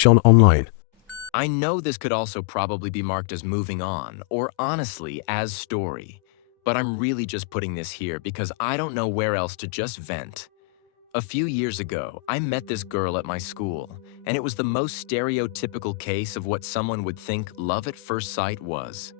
Shon online. I know this could also probably be marked as moving on, or honestly, as story. But I'm really just putting this here because I don't know where else to just vent. A few years ago, I met this girl at my school, and it was the most stereotypical case of what someone would think love at first sight was.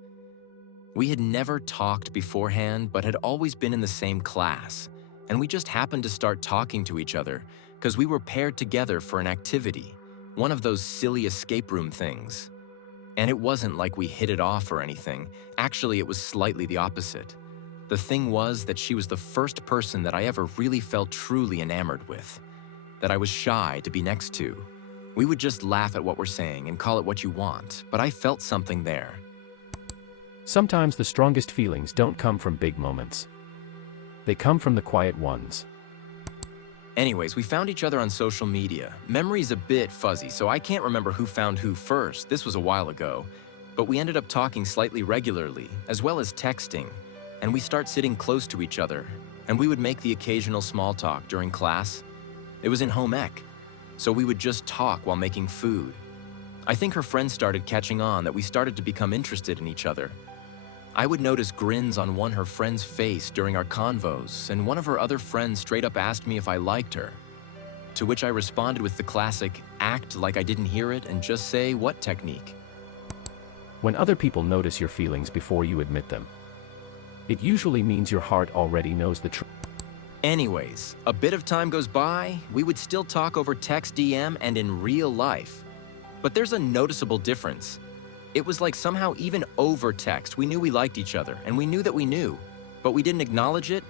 We had never talked beforehand, but had always been in the same class, and we just happened to start talking to each other because we were paired together for an activity, one of those silly escape room things. And it wasn't like we hit it off or anything. Actually, it was slightly the opposite. The thing was that she was the first person that I ever really felt truly enamored with, that I was shy to be next to. We would just laugh at what we're saying and call it what you want, but I felt something there. Sometimes the strongest feelings don't come from big moments. They come from the quiet ones. Anyways, we found each other on social media. Memory's a bit fuzzy, so I can't remember who found who first. This was a while ago. But we ended up talking slightly regularly, as well as texting. And we start sitting close to each other. And we would make the occasional small talk during class. It was in home ec, so we would just talk while making food. I think her friends started catching on that we started to become interested in each other. I would notice grins on her friend's face during our convos, and one of her other friends straight up asked me if I liked her. To which I responded with the classic, act like I didn't hear it and just say what technique. When other people notice your feelings before you admit them, it usually means your heart already knows the truth. Anyways, a bit of time goes by, we would still talk over text DM and in real life. But there's a noticeable difference. It was like somehow even over text, we knew we liked each other, and we knew that we knew, but we didn't acknowledge it?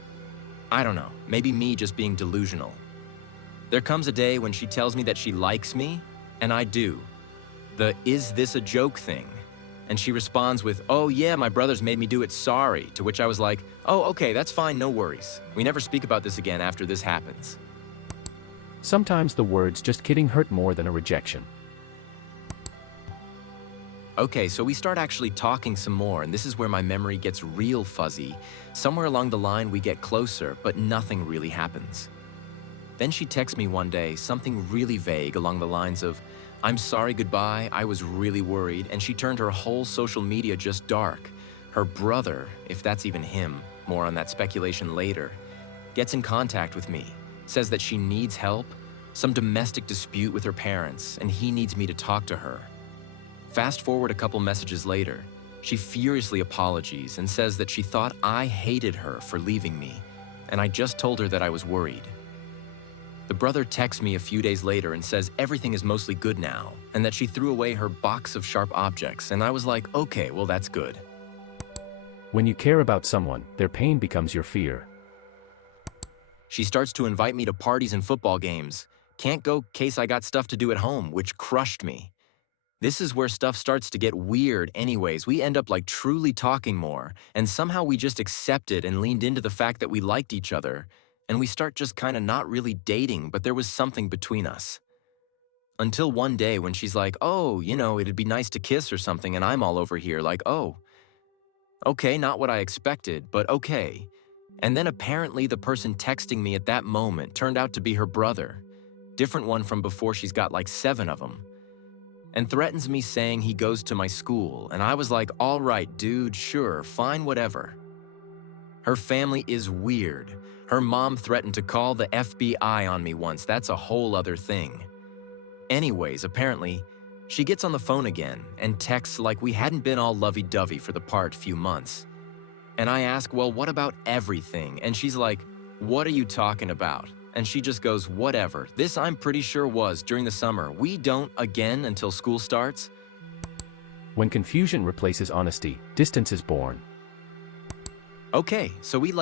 I don't know, maybe me just being delusional. There comes a day when she tells me that she likes me, and I do. The "is this a joke" thing. And she responds with, "Oh yeah, my brothers made me do it, sorry," to which I was like, "Oh okay, that's fine, no worries. We never speak about this again after this happens." Sometimes the words "just kidding" hurt more than a rejection. Okay, so we start actually talking some more, and this is where my memory gets real fuzzy. Somewhere along the line we get closer, but nothing really happens. Then she texts me one day, something really vague along the lines of, "I'm sorry, goodbye, I was really worried," and she turned her whole social media just dark. Her brother, if that's even him, more on that speculation later, gets in contact with me, says that she needs help, some domestic dispute with her parents, and he needs me to talk to her. Fast forward a couple messages later, she furiously apologizes and says that she thought I hated her for leaving me, and I just told her that I was worried. The brother texts me a few days later and says everything is mostly good now, and that she threw away her box of sharp objects, and I was like, okay, well that's good. When you care about someone, their pain becomes your fear. She starts to invite me to parties and football games. Can't go case I got stuff to do at home, which crushed me. This is where stuff starts to get weird anyways. We end up like truly talking more, and somehow we just accepted and leaned into the fact that we liked each other, and we start just kind of not really dating, but there was something between us. Until one day when she's like, "Oh, you know, it'd be nice to kiss or something," and I'm all over here like, "Oh, okay, not what I expected, but okay." And then apparently the person texting me at that moment turned out to be her brother, different one from before. She's got like 7 of them. And threatens me saying he goes to my school, and I was like, all right, dude, sure, fine, whatever. Her family is weird. Her mom threatened to call the FBI on me once. That's a whole other thing. Anyways, apparently, she gets on the phone again and texts like we hadn't been all lovey-dovey for the part few months. And I ask, well, what about everything? And she's like, what are you talking about? And she just goes, whatever. This I'm pretty sure was during the summer. We don't again until school starts. When confusion replaces honesty, distance is born. Okay, so we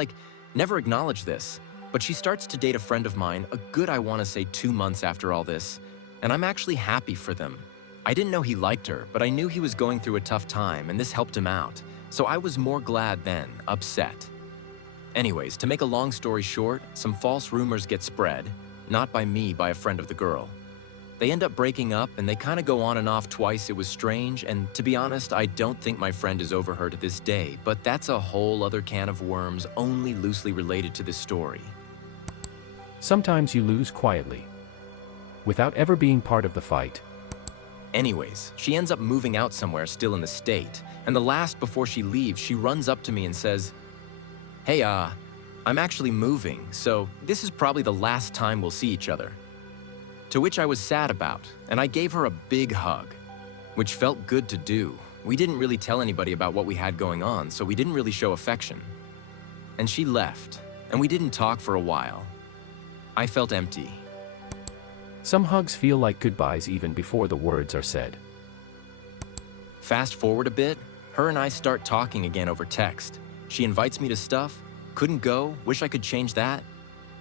never acknowledge this, but she starts to date a friend of mine, a good, I want to say 2 months after all this, and I'm actually happy for them. I didn't know he liked her, but I knew he was going through a tough time, and this helped him out. So I was more glad than upset. Anyways, to make a long story short, some false rumors get spread, not by me, by a friend of the girl. They end up breaking up, and they kind of go on and off twice. It was strange, and to be honest, I don't think my friend is over her to this day, but that's a whole other can of worms only loosely related to this story. Sometimes you lose quietly, without ever being part of the fight. Anyways, she ends up moving out somewhere still in the state, and the last before she leaves, she runs up to me and says, "Hey, I'm actually moving, so this is probably the last time we'll see each other." To which I was sad about, and I gave her a big hug, which felt good to do. We didn't really tell anybody about what we had going on, so we didn't really show affection. And she left, and we didn't talk for a while. I felt empty. Some hugs feel like goodbyes even before the words are said. Fast forward a bit, her and I start talking again over text. She invites me to stuff, couldn't go, wish I could change that.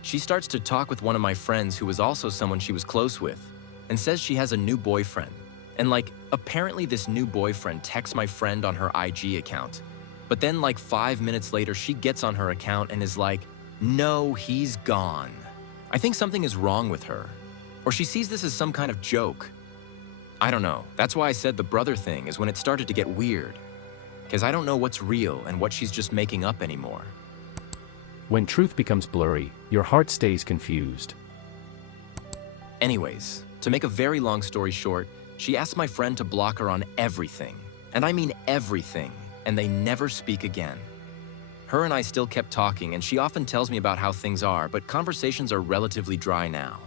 She starts to talk with one of my friends who was also someone she was close with, and says she has a new boyfriend. And apparently this new boyfriend texts my friend on her IG account. But then 5 minutes later, she gets on her account and is like, "No, he's gone." I think something is wrong with her. Or she sees this as some kind of joke. I don't know. That's why I said the brother thing is when it started to get weird. Because I don't know what's real and what she's just making up anymore. When truth becomes blurry, your heart stays confused. Anyways, to make a very long story short, she asked my friend to block her on everything. And I mean everything. And they never speak again. Her and I still kept talking, and she often tells me about how things are, but conversations are relatively dry now.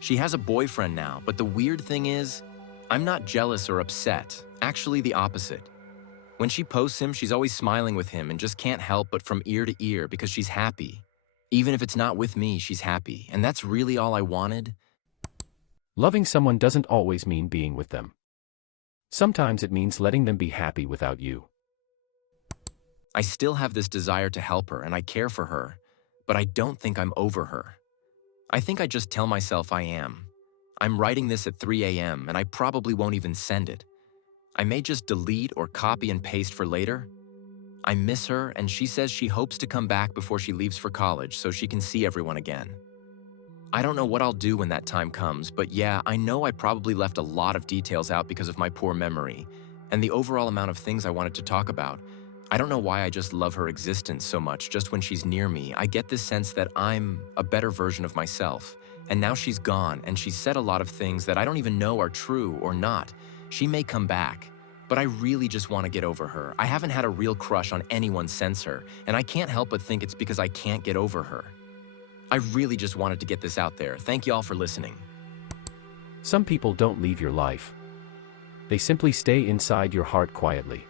She has a boyfriend now, but the weird thing is, I'm not jealous or upset, actually the opposite. When she posts him, she's always smiling with him and just can't help but from ear to ear because she's happy. Even if it's not with me, she's happy, and that's really all I wanted. Loving someone doesn't always mean being with them. Sometimes it means letting them be happy without you. I still have this desire to help her and I care for her, but I don't think I'm over her. I think I just tell myself I am. I'm writing this at 3 a.m. and I probably won't even send it. I may just delete or copy and paste for later. I miss her and she says she hopes to come back before she leaves for college so she can see everyone again. I don't know what I'll do when that time comes, but yeah, I know I probably left a lot of details out because of my poor memory and the overall amount of things I wanted to talk about. I don't know why I just love her existence so much. Just when she's near me, I get this sense that I'm a better version of myself. And now she's gone, and she's said a lot of things that I don't even know are true or not. She may come back, but I really just want to get over her. I haven't had a real crush on anyone since her, and I can't help but think it's because I can't get over her. I really just wanted to get this out there. Thank y'all for listening. Some people don't leave your life. They simply stay inside your heart quietly.